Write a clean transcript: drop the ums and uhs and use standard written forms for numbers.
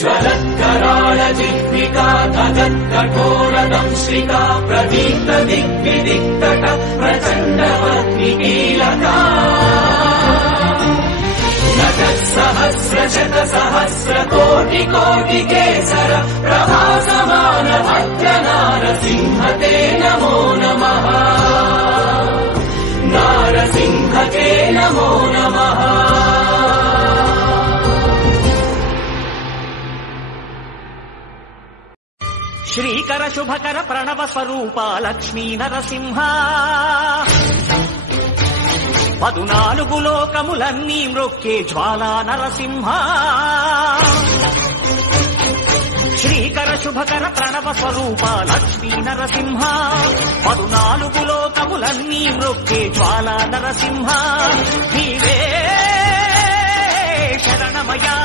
ज्वलत्कराळ जिह्विका तदत्कठोरदंश्रिका प्रदीप्त दिग्विदिक्तट प्रचण्डवह्निकीलका सहस्रशतसहस्रकोटिकोटिकेसर प्रभासमान भद्र नारसिंह ते नमो नमः नारसिंह ते नमो नमः। श्रीकर शुभकर प्रणव स्वरूप लक्ष्मी नरसिंह 14 లోకములన్నీ మ్రొక్కే జ్వాలా నరసింహ శ్రీకర శుభకర ప్రణవ స్వరూప లక్ష్మీ నరసింహ 14 లోకములన్నీ మ్రొక్కే జ్వాలా నరసింహ నీవే శరణమయ్యా।